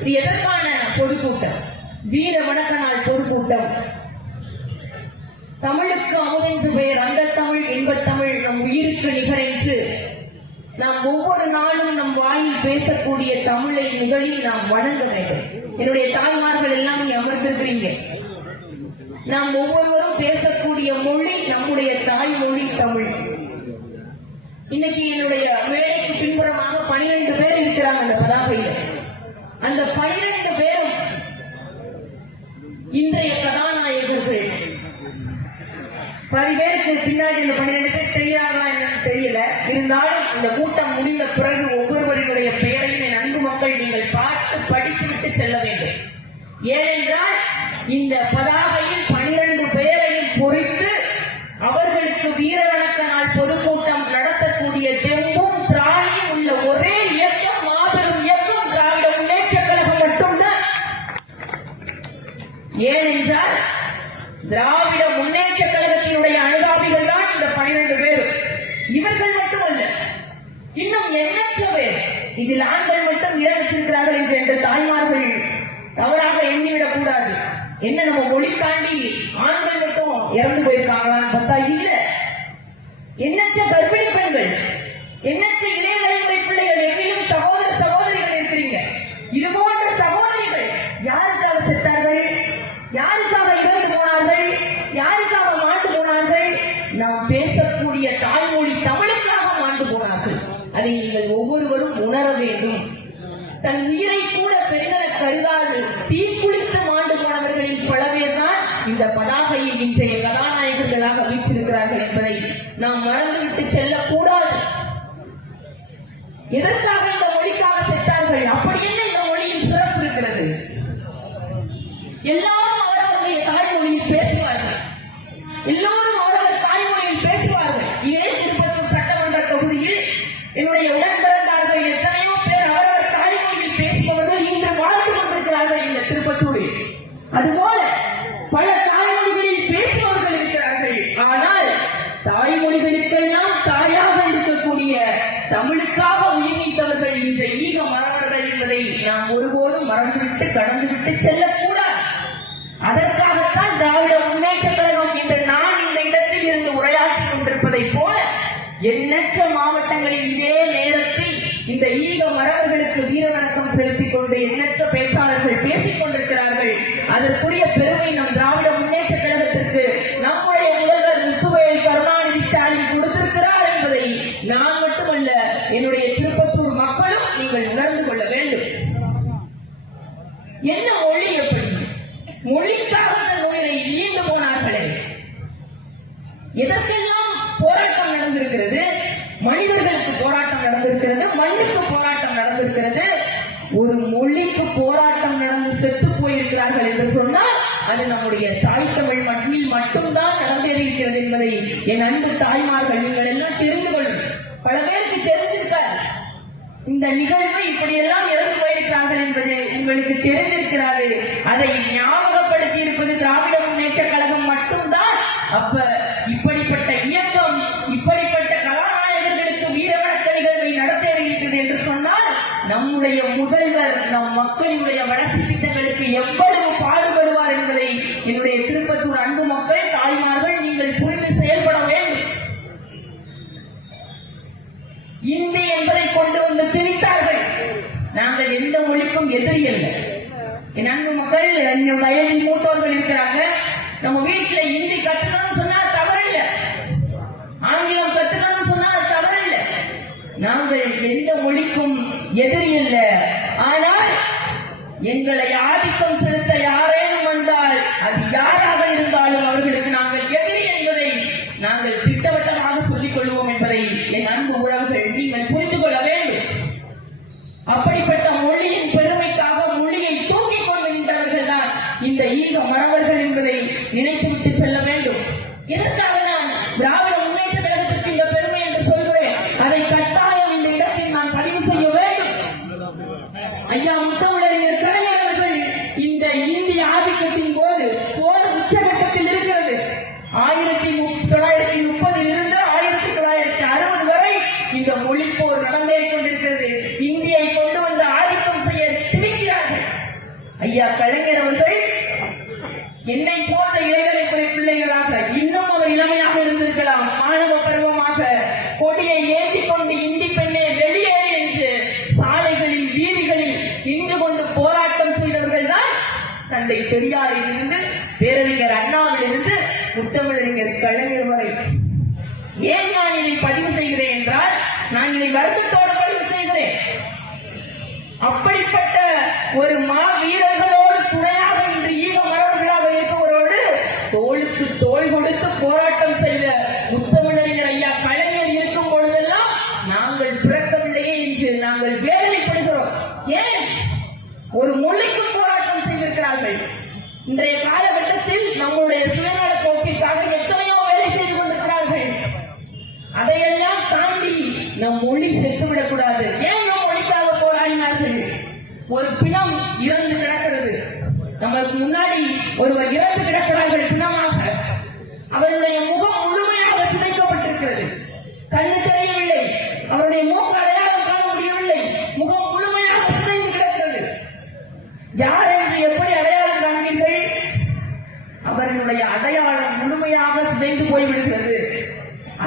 இது எதற்கான பொதுக்கூட்டம்? வீர வணக்க நாள் பொதுக்கூட்டம். தமிழுக்கு அமுதென்று பெயர் அந்த தமிழ் இன்பத்தமிழ் நம் உயிருக்கு நிகரென்று நாம் ஒவ்வொரு நாளும் நம் வாயில் பேசக்கூடிய தமிழை முதலில் நாம் வணங்க வேண்டும். என்னுடைய தாய்மார்கள் எல்லாம் நீ அமர்ந்திருக்கிறீங்க. நாம் ஒவ்வொருவரும் பேசக்கூடிய மொழி நம்முடைய தாய்மொழி தமிழ். இன்னைக்கு என்னுடைய மேடைக்கு பின்புறமாக 12 பேர் இருக்கிறாங்க அந்த பதாகையில். அந்த 12 பேரும் இன்றைய கதாநாயகர்கள். 10 பேருக்கு பின்னாடி இந்த 12 பேர் தெரியாதா என்னன்னு தெரியல. இருந்தாலும் இந்த கூட்டம் முடிந்த பிறகு ஒவ்வொருவருடைய பெயரையும் என் அன்பு மக்கள் நீங்கள் பார்த்து படித்துவிட்டு செல்ல வேண்டும். ஏனென்றால் இந்த பதாகையில் 12 பேரையும் பொறித்து அவர்களுக்கு வீர வணக்க நாள் பொதுக்கூட்டம் நடத்தக்கூடிய தெம்பும் திராணியும் உள்ள ஒரே இயக்கம், மாபெரும் இயக்கம் திராவிட முன்னேற்ற கழகம் மட்டும்தான். ஏனென்றால் திராவிட முன்னேற்ற கழகத்தினுடைய அனுதாபிகள் தான் இந்த 12 பேர். இவர்கள் மட்டுமல்ல, இன்னும் எண்ணற்ற பேர். இதில் ஆண்கள் மட்டும் இறந்திருக்கிறார்கள் என்று தாய்மார்கள் தவறாக எண்ணிவிடக் கூடாது. என்ன நம்ம மொழி தாண்டி ஆண்கள் மட்டும் இறந்து போயிருக்காங்களான்னு பார்த்தா இல்ல. எண்ணற்ற கர்ப்பிணி பெண்கள், எண்ணற்ற இளைஞர்களுடைய பிள்ளைகள், எங்கேயும் சகோதர சகோதரிகள் இருக்கிறீங்க. இது போன்ற சகோதரிகள் யாருக்காக செத்தார்கள்? யாருக்காக இறந்து போனார்கள்? யாருக்காக மாண்டு போனார்கள்? நாம் பேசக்கூடிய தாய்மொழி தமிழுக்காக மாண்டு போனார்கள். அதை நீங்கள் ஒவ்வொருவரும் உணர வேண்டும். தன் உயிரை கூட பெருகல கருதாது தீக்குளித்து மாண்டு போனவர்களில் பல பேர் தான் இந்த பதாகையை இன்றைய கதாநாயகர்களாக வீற்றிருக்கிறார்கள் என்பதை நாம் மறந்துவிட்டு செல்லக்கூடாது. எதற்காக இந்த மொழிக்காக செத்தார்கள்? அப்படி என்ன இந்த மொழியின் சிறப்பு இருக்கிறது? எல்லாரும் அவர்களுடைய தாய்மொழியில் பேசுவார்கள். எல்லோரும் அவர்கள் தாய்மொழியில் பேசுவார்கள். இதே திருப்பத்தூர் சட்டமன்ற தொகுதியில் என்னுடைய உடன்பிறந்தார்கள் எத்தனையோ பேர் அவர்கள் தாய்மொழியில் பேசுபவர்கள் இன்று வாழ்ந்து கொண்டிருக்கிறார்கள் இந்த திருப்பத்தூரில். அதுபோல பல தாய்மொழிகளில் பேசுபவர்கள் இருக்கிறார்கள். ஆனால் தாய்மொழிகளுக்கெல்லாம் தாயாக இருக்கக்கூடிய தமிழுக்காக உயிர் நீத்தவர்கள் இந்த ஈக மறவர்கள் என்பதை நாம் ஒருபோதும் மறந்துவிட்டு கடந்துவிட்டு செல்லக்கூடாது. அதற்காகத்தான் திராவிட முன்னேற்ற கழகம் இன்று நான் இந்த இடத்தில் இருந்து உரையாற்றி கொண்டிருப்பதை போல எண்ணற்ற மாவட்டங்களில் இதே நேரத்தில் இந்த ஈக மறவர்களுக்கு வீர வணக்கம் செலுத்திக் கொண்டு எண்ணற்ற பேச்சாளர்கள் பேசிக் கொண்டிருக்கிறார்கள். அதற்குரிய பெருமை நம் திராவிட முன்னேற்ற கழகத்திற்கு நம்முடைய முதல்வர் முத்துவேல் கருணாநிதி ஸ்டாலின் கொடுத்திருக்கிறார் என்பதை நான் மட்டுமல்ல, என்னுடைய திருப்பத்தூர் மக்களும் நீங்கள் உணர்ந்து கொள்ள வேண்டும். என்ன மொழி? எப்படி மொழிக்காக தன் உயிரை ஈண்டு போனார்களே. எதற்கெல்லாம் போராட்டம் நடந்திருக்கிறது? மனிதர்களுக்கு போராட்டம் நடந்திருக்கிறது, மண்ணுக்கு போராட்டம் நடந்திருக்கிறது. ஒரு மொழிக்கு போராட்டம் நடந்து செத்து போயிருக்கிறார்கள் என்று சொன்னால் அது நம்முடைய தாய் தமிழ் மண்ணில் மட்டும்தான் நடந்தேறியிருக்கிறது என்பதை என் அன்பு தாய்மார்கள் நீங்கள் எல்லாம் தெரிந்து கொள்ளும். பல பேருக்கு தெரிஞ்சிருக்கார் இந்த நிகழ்வு இப்படியெல்லாம் இறந்து போயிருக்கிறார்கள் என்பது உங்களுக்கு தெரிந்திருக்கிறாரு. அதை ஞாபகப்படுத்தி இருப்பது திராவிட முன்னேற்ற கழகம் மட்டும்தான். அப்ப இப்படிப்பட்ட இயக்கம், இப்படிப்பட்ட கதாநாயகர்களுக்கு வீர வணக்க நிகழ்வை நடத்தேறியிருக்கிறது என்று சொன்னால் நம்முடைய முதல்வர் நம் மக்களுடைய வளர்ச்சி திட்டங்களுக்கு எவ்வளவு பாடுபடுவார் என்பதை என்னுடைய திருப்பத்தூர் அன்பு மக்கள், தாய்மார்கள் நீங்கள் புரிந்து செயல்பட வேண்டும். இந்தி என்பதை கொண்டு வந்து திணித்தார்கள். நாங்கள் எந்த மொழிக்கும் எதிரி அல்ல. என் அன்பு மக்கள், வயதில் மூத்தவர்கள் இருக்கிறாங்க. நம்ம வீட்டுல இந்தி கத்துக்கணும்னு சொன்னா தவறில்லை, ஆங்கிலம் கத்துக்கணும்னு சொன்னா தவறில்லை. நாங்கள் எந்த மொழிக்கும் எதிரி அல்ல. ஆனால் எங்களை ஆதிக்கம் செலுத்த யாரேனும் வந்தால் அது யாராக இருந்தாலும் அவர்களுக்கு நாங்கள் எதிரி என்பதை நாங்கள் திட்டவட்டமாக சொல்லிக் கொள்வோம் என்பதை என் அன்பு உறவுகள் நீங்கள் புரிந்து கொள்ள வேண்டும். அப்படிப்பட்ட மொழியின் பெருமைக்காக மொழியை தூக்கிக் கொண்டு நின்றவர்கள் தான் இந்த ஈக மறவர்கள் என்பதை நினைத்துவிட்டு செல்ல வேண்டும். இதற்காக நான் திராவிட முன்னேற்ற கழகத்திற்கு இந்த பெருமை என்று சொல்கிறேன். அதை கட்டாயம் இந்த இடத்தில் நான் பதிவு செய்ய வேண்டும். ஐயா முத்தமிழறிஞர் கலைஞர் அவர்கள் இந்த இந்திய ஆதிக்கத்தின் போது போர் உச்சகட்டத்தில் இருக்கிறது. 1930 இருந்து 1960 வரை இந்த மொழிப்போர் நடந்தே கொண்டிருக்கிறது. இந்தியை கொண்டு வந்து ஆதிக்கம் செய்ய திணிக்கிறார்கள். ஐயா கலைஞர் அவர்கள் என்னை போன்ற இளைஞரை பிள்ளைகளாக இன்னும் அவர் இளமையாக இருந்திருக்கலாம். மாணவ பருவமாக கொடியை ஏந்தி கொண்டு இந்தி பெண்ணே வெளியேறு என்று சாலைகளில் வீதிகளில் நின்று கொண்டு போராட்டம் செய்தவர்கள் தான் தந்தை பெரியாரில் இருந்து பேரறிஞர் அண்ணாவில் இருந்து முத்தமிழறிஞர் கலைஞர் வரை. ஏன் நான் இதை பதிவு செய்கிறேன் என்றால், நான் இதை வருத்தத்தோடு பதிவு செய்கிறேன். அப்படிப்பட்ட ஒரு வீரர்களோடு துணையாக இன்று ஈக மரபர்களாக இருப்பவரோடு தோளுக்கு தோள் கொடுத்து போராட்டம் செய்த முத்தமிழறிஞர் ஐயா கலைஞர் இருக்கும் பொழுதெல்லாம் நாங்கள் பிறக்கவில்லையே என்று நாங்கள் வேதனைப்படுகிறோம். ஏன் ஒரு மொழிக்கு போராட்டம் செய்திருக்கிறார்கள். இன்றைய காலகட்டத்தில் நம்முடைய சுயநல போக்கிற்காக எத்தனையோ வேலை செய்து கொண்டிருக்கிறார்கள். அதையெல்லாம் தாண்டி நம் மொழி செத்துவிடக் கூடாது. ஏன் நம் மொழிக்காக போராடினார்கள்? ஒரு பிணம் இறந்து கிடக்கிறது, நமக்கு முன்னாடி ஒருவர் இறந்து கிடக்கிறார்கள் பிணமாக. அவருடைய முகம் முழுமையாக சிதைக்கப்பட்டிருக்கிறது, கண்ணு தெரியவில்லை, அவருடைய மூக்கு அடையாளம் காண முடியவில்லை, முகம் முழுமையாக சிதைந்து கிடக்கிறது. யார் என்று எப்படி அடையாளம் காண்பீர்கள்? அவர்களுடைய அடையாளம் முழுமையாக சிதைந்து போய்விடுகிறது.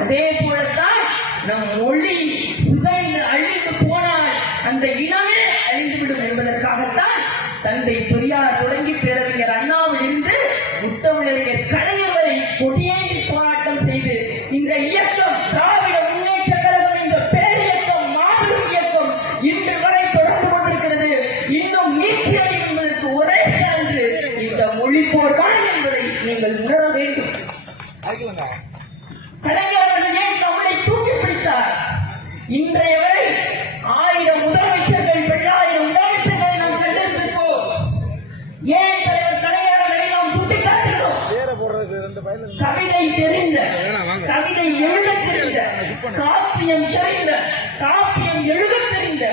அதே போலத்தான் நம் மொழி சிதைந்து அழிந்து போனால் அந்த இனமே அழிந்துவிடும் என்பதற்காகத்தான் தந்தை பெரியார் தொடங்கி பேரறிஞர் அண்ணாவில் இருந்து முத்தமிழறிஞர் கலைஞர் வரை கொடியேறி போராட்டம் செய்து இந்த இயக்கம் திராவிட முன்னேற்ற கழகம் என்ற பேரியக்கம், மாபெரும் இயக்கம் இன்று வரை தொடர்ந்து கொண்டிருக்கிறது. இன்னும் நீட்சியடையும் என்பதற்கு ஒரே சான்று இந்த மொழி போர் தான் என்பதை நீங்கள் உணர வேண்டும். கலைஞர் அவர்கள் ஏன் தமிழை தூக்கி பிடித்தார்? இன்றைய வரை 1000 முதலமைச்சர்கள், 1000 முதலமைச்சர்களை நாம் கண்டிருக்கிறோம். ஏன் கலைஞர் அவர்களை நாம் சுட்டிக்காட்டுகிறோம்? கவிதை தெரிந்த, கவிதை எழுத தெரிந்த, காப்பியம் தெரிந்த, காப்பியம் எழுத தெரிந்த,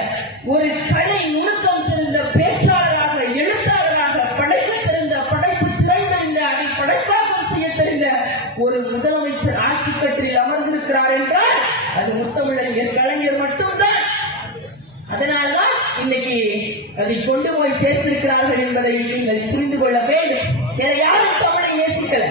ஒரு கலை நுணுக்கம் தெரிந்த பேச்சாளராக, எழுத்தாளராக, படைக்க தெரிந்த, படைப்பு திறன் தெரிந்த, அதை படைப்பாக்கம் செய்ய தெரிந்த ஒரு முதலமைச்சர் ஆட்சி கட்டில் அமர்ந்திருக்கிறார் என்றால் அது முத்தமிழறிஞர் கலைஞர் மட்டும்தான். அதனால்தான் இன்னைக்கு அதை கொண்டு போய் சேர்த்திருக்கிறார்கள் என்பதை நீங்கள் புரிந்து கொள்ள வேண்டும். வேற யாரும் தமிழை நேசிக்கல.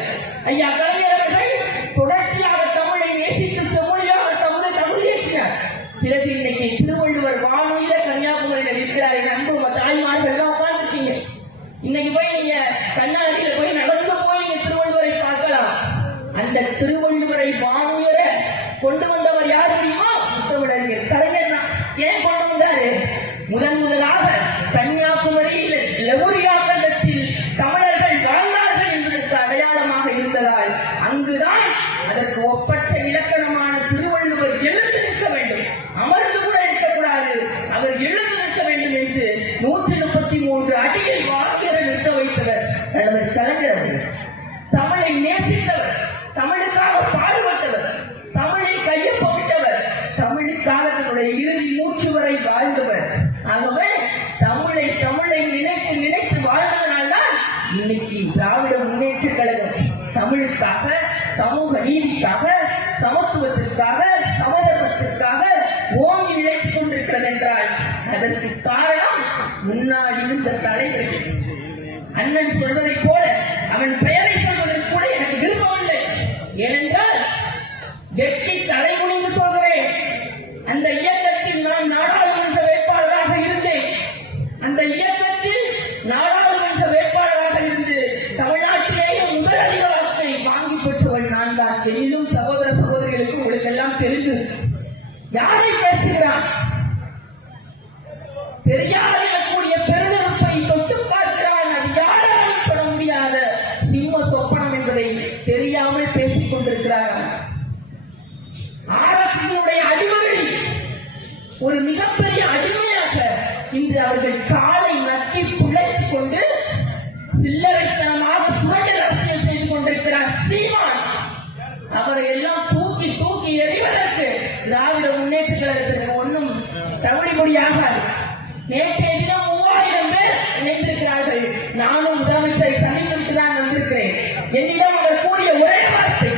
ஐயா கலைஞர் அவர்கள் தொடர்ச்சியாக தமிழை நேசித்து செம்மொழியாக தமிழ் ஏற்றினார். பிறகு இன்னைக்கு திருவள்ளுவர் வானொலியில கன்னியாகுமரியில இருக்கிறார். என் அன்பு தாய்மார்கள் எல்லாம் உட்கார்ந்துருக்கீங்க. இன்னைக்கு போய் நீங்க கண்ணாடியில போய் நடந்து போய் நீங்க திருவள்ளுவரை பார்க்கலாம். அந்த திருவள்ளுவரை வானுயர கொண்டு வந்தவர் யார் தெரியுமா? முத்தமிழறிஞர் கலைஞர் தான். ஏன் கொண்டு வந்தாரு? முதலாக கன்னியாகுமரியில் லெமுரியா கண்டத்தில் தமிழர்கள் வாழ்ந்தார்கள் என்பதற்கு அடையாளமாக இருந்ததால் அங்குதான் அதற்கு ஒப்பற்ற இலக்கணமான திருவள்ளுவர் எழுந்து நிற்க வேண்டும், அமர்ந்து கூட இருக்கக்கூடாது, அவர் எழுந்து நிற்க வேண்டும் என்று 133 அடியில் வாக்கியர நிற்க வைத்தவர் தலைவர் கலைஞர் அவர்கள். தமிழை நேசித்தவர், தமிழுக்காக பாடுபட்டவர், தமிழில் கையொப்பமிட்டவர், தமிழுக்காக தன்னுடைய இறுதி மூச்சு வரை வாழ்ந்தவர். ஆகவே தமிழை நினைத்து நினைத்து வாழ்ந்ததனால்தான் இன்னைக்கு திராவிட முன்னேற்ற கழகம் தமிழுக்காக, சமூக நீதிக்காக, சமத்துவத்திற்காக, சமதர்மத்திற்காக ஓங்கி நிலைத்துக் கொண்டிருக்கிறது என்றால் அதற்கு காரணம் முன்னாடி இருந்த தலைவர்கள். அண்ணன் சொல்வதை போல அவன் பெயரை சொல்வதற்கு கூட எனக்கு விருப்பமில்லை. ஏனென்றால் வெற்றி தலைமுடிந்து சொல்கிறேன். அந்த இயக்கத்தில் நான் நாடாளுமன்ற வேட்பாளராக இருந்தேன். அந்த இயக்கத்தில் நாடாளுமன்ற வேட்பாளராக இருந்து தமிழ்நாட்டிலேயே முதல் அதிகாரத்தை வாங்கி பெற்றவள் நான் தான். எனினும் சகோதர சகோதரிகளுக்கு உங்களுக்கு எல்லாம் தெரிந்து யாரை பேசுகிறான்? பெரியார் எனக்கூடிய பெருநெருப்பை தொட்டு பார்க்கிறான். அது யாராலும் தொட முடியாத சிம்ம சொப்பனம் என்பதை தெரியாமல் பேசிக் கொண்டிருக்கிறார்கள். ஆர்எஸ்எஸ்னுடைய அடிமைகள் ஒரு மிகப்பெரிய அடிமையாக இன்று அவர்கள் காலை நக்கி பிழைத்துக் கொண்டு சில்லறைத்தனமாக சுரண்டல் அரசியல் செய்து கொண்டிருக்கிறார் சீமான். அவரை எல்லாம் தூக்கி தூக்கி எறிவதற்கு திராவிட முன்னேற்ற கழகத்திற்கு ஒன்றும் தவிடுபடியாகாது. நேற்றைய தினம் 3000 பேர் இணைந்திருக்கிறார்கள். நானும் முதலமைச்சரை சந்தித்து தான் வந்திருக்கிறேன். என்னிடம் அவர் கூறிய ஒரே வார்த்தை,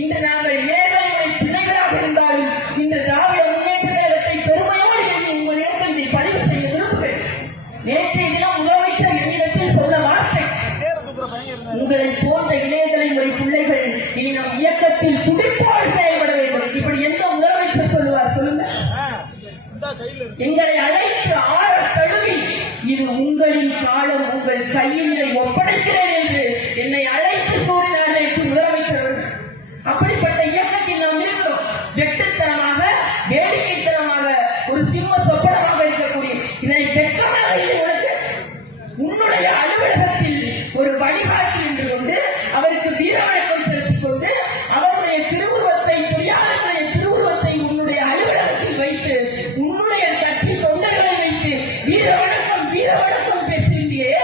இன்று நாங்கள் ஏழைகளை பிள்ளைகளாக இருந்தாலும் இந்த திராவிட முன்னேற்ற கழகத்தை பெருமையோடு உங்கள் இடத்தில் பதிவு செய்ய விரும்புகிறேன். நேற்றைய தினம் உங்களை போன்ற இளைய தலைமுறை பிள்ளைகள் இனி நம் இயக்கத்தில் துடிப்போடு செயல்பட வேண்டும். இப்படி எந்த முதலமைச்சர் சொல்லுவார் சொல்லுங்க? எங்களை அழைத்து ஆற தழுவி இது உங்களின் காலம், உங்கள் கையில் இதை ஒப்படைக்கிறேன் என்று என்னை அழைத்து கூறினார் நேற்று முதலமைச்சர். அப்படிப்பட்ட இயக்கத்தில் நாம் இருக்கிறோம். வெட்டுத்தனமாக, வேடிக்கைத்தனமாக, ஒரு சிம்ம சொப்பனமாக இருக்கக்கூடிய இதை வெட்டமாக உனக்கு உன்னுடைய அலுவலகத்தில் ஒரு வழிகாட்டி என்று கொண்டு அவருக்கு வீரவணக்கம் செலுத்திக் கொண்டு அவருடைய திருவுருவத்தை, பொறியாளர்களுடைய திருவுருவத்தை உன்னுடைய அலுவலகத்தில் வைத்து உன்னுடைய கட்சி தொண்டர்களை வைத்து வீரவணக்கம் வீரவணக்கம் பேசுகின்றே.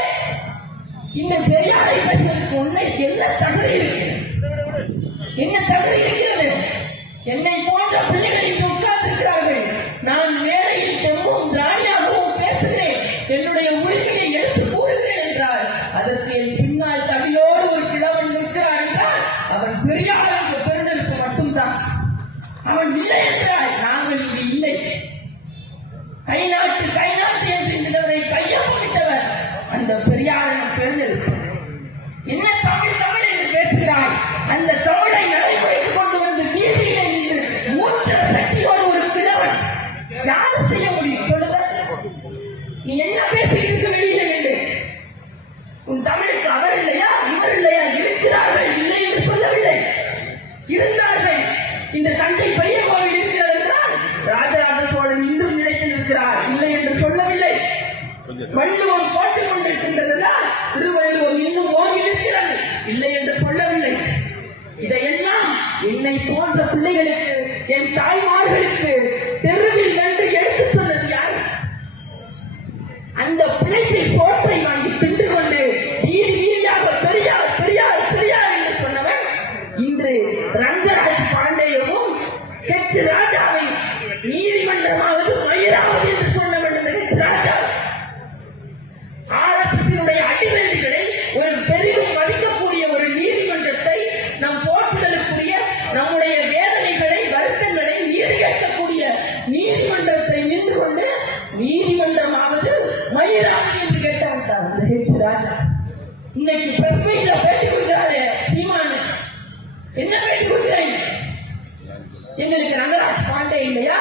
இந்த பெரியாரை பேசுவதற்கு உன்னை என்ன தகுதி இருக்கிறது? என்ன தகுதி இருக்கிறது? என்னை போன்ற பிள்ளைகளில் உட்கார்ந்திருக்கிறார்கள். நான் வேலையில் தெருவும் ராணியாகவும் பேசுகிறேன், என்னுடைய உரிமையை எடுத்து கூறுகிறேன் என்றால் அதற்கு என் பின்னால் தமிழோடு ஒரு கிழவன் நிற்கிறான் என்றால் அவன் பெரியாருக்கு பெருந்தெடுப்பு மட்டும்தான். அவன் இல்லை என்றால் நாங்கள் இங்கு இல்லை. கை நாட்டு என்று இந்தவரை கையொப்பமிட்டவர் அந்த பெரியாரின் பெருந்தெடுப்பு. என்ன தமிழ் தமிழ் என்று பேசுகிறாய்? அந்த தமிழை நடைமுறைக்கு கொண்டு வந்து நீதியிலே நின்று மூத்த சக்தியோடு ஒரு கிழவன் யாரு செய்ய முடியும் சொல்லுங்க? நீ என்ன பேசிக்கிட்டு வெளியில என்று உன் தமிழுக்கு அவர் இல்லையா, இவர் இல்லையா? இருக்கிறார்கள், இல்லை என்று சொல்லவில்லை, இருந்தார்கள். இந்த தஞ்சை பெரிய கோவில் இருக்கிறது என்றால் ராஜராஜ சோழன் இன்றும் நிலைத்து நிற்கிறார், இல்லை என்று சொல்லவில்லை. வள்ளுவம் போட்டுக் கொண்டிருக்கின்றதால் திருவள்ளுவம் இன்னும் ஓங்கி நிற்கிறது, இல்லை என்று சொல்லவில்லை. இதையெல்லாம் என்னை போன்ற பிள்ளைகளுக்கு, என் தாய்மார்களுக்கு தெருவில் கண்டு எடுத்துச் சொன்னது யார்? அந்த பிள்ளைகள் சோற்றை வாங்கி தின்று கொண்டு வீதி வீதியாக பெரியார் பெரியார் பெரியார் என்று சொன்னவன் இன்று ரங்கராஜ் பாண்டேயவும் ஹெச் ராஜாவை நீதிமன்றமாவது மயிலாவது என்று சொன்னவன் ஹெச் ராஜா RSS அடிமைகளை ஒரு பெரிதும் மதிக்கக்கூடிய ஒரு நீதிமன்றத்தை, நம் போற்றுதலுக்குரிய நம்முடைய வேதனைகளை வருத்தங்களை நீதி கேட்கக்கூடிய நீதிமன்றத்தை நின்று கொண்டு நீதிமன்றமாவது மயிலாவது என்று கேட்டவன் ஹெச் ராஜா. இன்னைக்கு பிரஸ் மீட்ல பேட்டி கொடுக்கிறாரு சீமான். என்ன பேட்டி கொடுக்கிறேன்? எங்களுக்கு ரங்கராஜ் பாண்டே இல்லையா,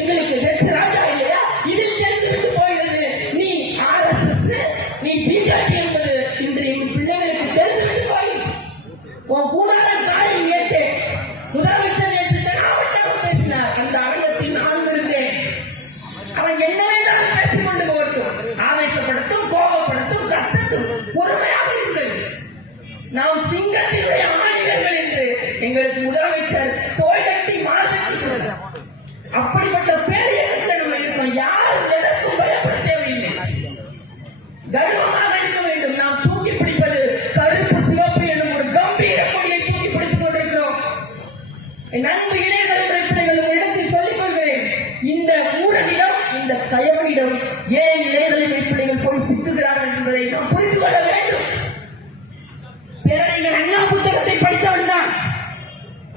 எங்களுக்கு ஹெச் ராஜா இல்லையா? இதில் தெரிந்துவிட்டு போகிறது நீ RSS, நீ பிஜேபி என்பது இன்று எங்கள் பிள்ளைகளுக்கு தெரிந்துவிட்டு போயிடுச்சு. உன் கூடாரம் காலை ஏற்று முதலமைச்சர் என்று தெனாவட்டாக பேசினார். அந்த அரங்கத்தில் நானும் இருந்தேன். அவன் என்ன வேண்டாலும் பேசிக் கொண்டு போகட்டும், ஆவேசப்படுத்தும், கோபப்படுத்தும், கத்தட்டும், பொறுமையாக இருந்தது. நாம் சிங்கத்தினுடைய மாநிலங்கள் என்று எங்களுக்கு முதலமைச்சர் தோல் கட்டி மாசட்டி சொல்றார். அப்படிப்பட்ட பேரியக்கத்தில் நம்ம இருக்கோம். யாரும் எதற்கும் பயப்பட தேவையில்லை. கர்வமாக இருக்க வேண்டும். நாம் தூக்கி பிடிப்பது கருப்பு சிவப்பு என்னும் ஒரு கம்பீர கொடியை தூக்கி பிடித்துக் கொண்டிருக்கிறோம். நன்கு இளைய தலைமுறை பிள்ளைகள் உங்களிடத்தில் சொல்லிக் கொள்கிறேன், இந்த ஊடகிடம், இந்த கயவனிடம் ஏன் இளைய தலைமுறை பிள்ளைகள் போய் சிக்குகிறார்கள் என்பதை நாம் புரிந்து கொள்ள வேண்டும். பேரறிஞர் அண்ணா புத்தகத்தை படித்தவன் தான்.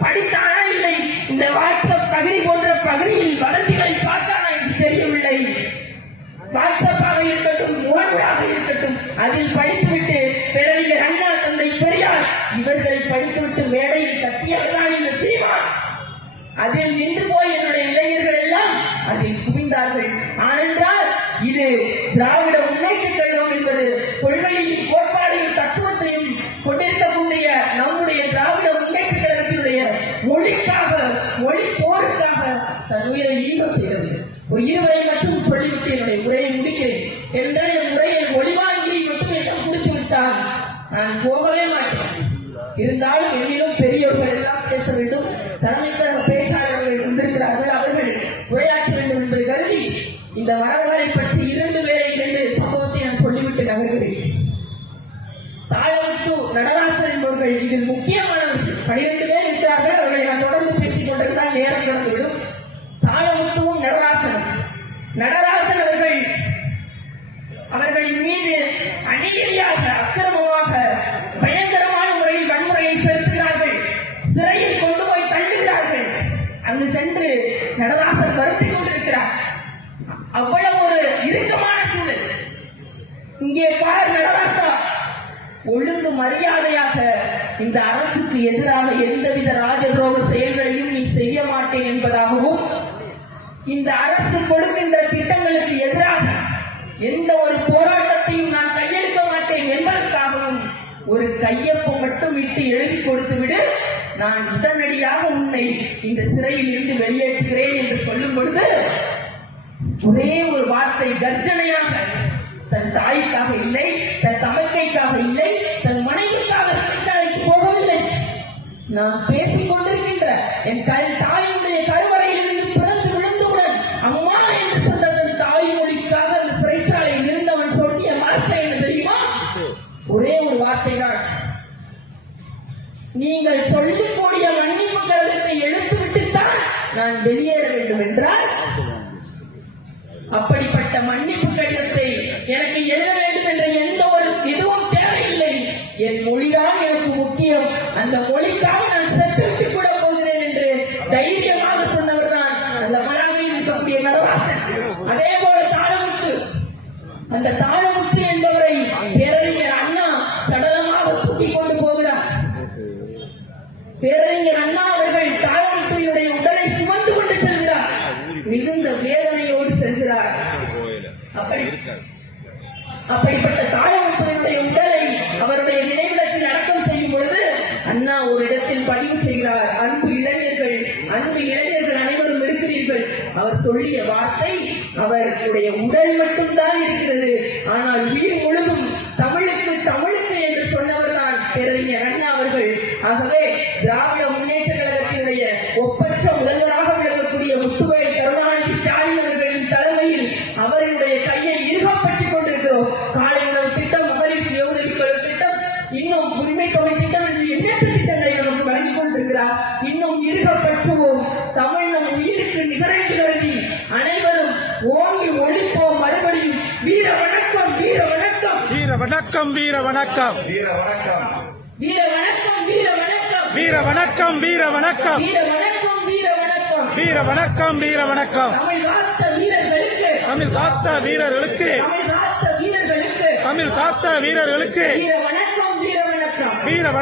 படித்தானா இல்லை, இந்த வாட்ஸ்அப் பகுதி போன்ற பகுதியில் வளர்ச்சிகளை பார்த்தானா என்று தெரியவில்லை. வாட்ஸ்அப்பாக இருக்கட்டும், முகநூலாக இருக்கட்டும், அதில் படித்துவிட்டு பேரறிஞர் அண்ணா, தந்தை பெரியார் இவர்களை படித்துவிட்டு மேடையில் கட்டியவர்தான் இந்த சீமான். அதில் நின்று போய் என்னுடைய இளைஞர்கள் எல்லாம் அதில் குவிந்தார்கள். ஆனென்றால் இது திராவிட முன்னேற்ற கழகம் என்பது கொள்கையின் கோட்பாடையும் தத்துவத்தையும் கொண்டிருக்கக்கூடிய நம்முடைய திராவிட முன்னேற்ற கழகத்தினுடைய மொழிக்காக, மொழி போருக்காக தன் உயிரை ஈகம் செய்கிறது. ஒரு இருவரை மட்டும் சொல்லிவிட்டு என்னுடைய உரையை முடிக்கிறேன். என்றால் என் உரையை ஒளிவாங்கியை மட்டும் என்னிடம் கொடுத்து விட்டால் நான் போகவே மாட்டேன். இருந்தாலும் என்னிலும் பெரியவர்கள் எல்லாம் பேச வேண்டும், தலைமைக்கழக பேச்சாளர்கள் வந்திருக்கிறார்கள், அவர்கள் உரையாற்ற வேண்டும் என்று கருதி இந்த வரவுகளை பற்றி 2 சம்பவத்தை நான் சொல்லிவிட்டு நகர்கிறேன். தாயமுத்து நடராசன் என்பவர்கள் இதில் முக்கியமானவர்கள். 12 பேர் இருக்கிறார்கள். அவர்களை நான் தொடர்ந்து பேசிக் கொண்டிருந்தால் நேரம் கடந்துவிடும். தாயமுத்துவும் நடராசன் அவர்களின் மீது அநீதியாக, அக்கிரமமாக, பயங்கரமான முறையில் வன்முறையை செலுத்துகிறார்கள். சிறையில் கொண்டு போய் தள்ளுகிறார்கள். அங்கு சென்று நடராசன் வருத்திக் கொண்டிருக்கிறார். அவ்வளவு ஒரு இறுக்கமான சூழல். இங்கே பார் நடராசா, ஒழுங்கு மரியாதையாக இந்த அரசுக்கு எதிராக எந்தவித ராஜதுரோக செயல்களையும் நீ செய்ய மாட்டேன் என்பதாகவும், இந்த அரசு கொடுக்கின்ற திட்டங்களுக்கு எதிராக எந்த ஒரு போராட்டத்தையும் நான் கையெழுக்க மாட்டேன் என்பதற்காகவும் ஒரு கையொப்பம் மட்டும் இட்டு எழுதி கொடுத்து விடு, நான் உடனடியாக உன்னை இந்த சிறையில் இருந்து வெளியேற்றுகிறேன் என்று சொல்லும் பொழுது ஒரே ஒரு வார்த்தை கர்ஜனையாக, தன் தாய்க்காக இல்லை, தன் தமக்கைக்காக இல்லை, தன் மனைவிக்காக சிறைச்சாலைக்கு போகவில்லை. நான் பேசிக் கொண்டிருக்கின்ற என் தாயினுடைய கருவறையில் இருந்து பிறந்து விழுந்தவுடன் அம்மா என்று சொன்ன தன் தாய்மொழிக்காக அந்த சிறைச்சாலையில் இருந்தவன் சொல்லிய வார்த்தை என்ன தெரியுமா? ஒரே ஒரு வார்த்தை தான், நீங்கள் சொல்லக்கூடிய மன்னிப்பு கடிதத்தை எழுத்துவிட்டுத்தான் நான் வெளியேற வேண்டும் என்றால், அப்படிப்பட்ட மன்னிப்பு கடிதத்தை எனக்கு எழுத வேண்டும் என்ற எந்த ஒரு இதுவும் தேவையில்லை. என் மொழிதான் எனக்கு முக்கியம், அந்த மொழிக்காக நான் செத்துவிட்டு கூட போகிறேன் என்று தைரியமாக சொன்னவர் தான் அந்த மனாவில் இருக்கக்கூடிய மரவாசன். அதே போல தாளமுத்து, அந்த தாளமுத்து என்பவரை பேரறிஞர் அண்ணா சடலமாக தூக்கிக் கொண்டு போகிறார். பேரறிஞர் அண்ணா அவர்கள் தாளமுத்துவினுடைய உடலை சுமந்து கொண்டு செல்கிறார். மிகுந்த வேதனையோடு செல்கிறார். அப்படிப்பட்ட தாளமுத்துவினுடைய உடலை அவருடைய நினைவிடத்தில் அடக்கம் செய்யும் பொழுது அண்ணா ஒரு இடத்தில் பதிவு செய்கிறார், அன்பு இளைஞர்கள் அனைவரும் இருக்கிறீர்கள். அவர் சொல்லிய வார்த்தை, அவருடைய உடல் மட்டும்தான் இருக்கிறது, ஆனால் உயிர் முழுதும் தமிழுக்கு என்று சொன்னவர் தான் பேரறிஞர் அண்ணா அவர்கள். ஆகவே திராவிட முன்னேற்ற கழகத்தினுடைய ஒப்பற்ற முதல்வராக விளங்கக்கூடிய முத்துவேல் கருணாநிதி ஸ்டாலின் அவர்களின் தலைமையில் அவருடைய கையை இறுகப்பற்றிக் கொண்டிருக்கிறோம். காலை உணவு திட்டம், மகளிர் சுய உதவிக்குழு திட்டம், இன்னும் உரிமை தொகை திட்டம் என்று எண்ணற்ற திட்டங்களை நமக்கு வழங்கிக் கொண்டிருக்கிறார். இன்னும் இறுகப்பற்றுவோம். தமிழ் நம் உயிருக்கு நிகழ்ச்சி கருதி அனைவரும் ஓங்கி ஒழிப்போம். மறுபடியும் வீர வணக்கம், வீர வணக்கம், வீர வணக்கம், வீர வணக்கம், வீர வணக்கம், வீர வணக்கம், வீர வணக்கம், வீர வணக்கம், வீர வணக்கம், வீர வணக்கம், வீர வணக்கம், வீர வணக்கம், வீர வணக்கம். தமிழ் காத்த வீரர்களுக்கு, தமிழ் காத்த வீரர்களுக்கு, தமிழ் காத்த வீரர்களுக்கு, தமிழ் காத்த வீரர்களுக்கு வீர வணக்கம், வீர வணக்கம். வீர வணக்கம்.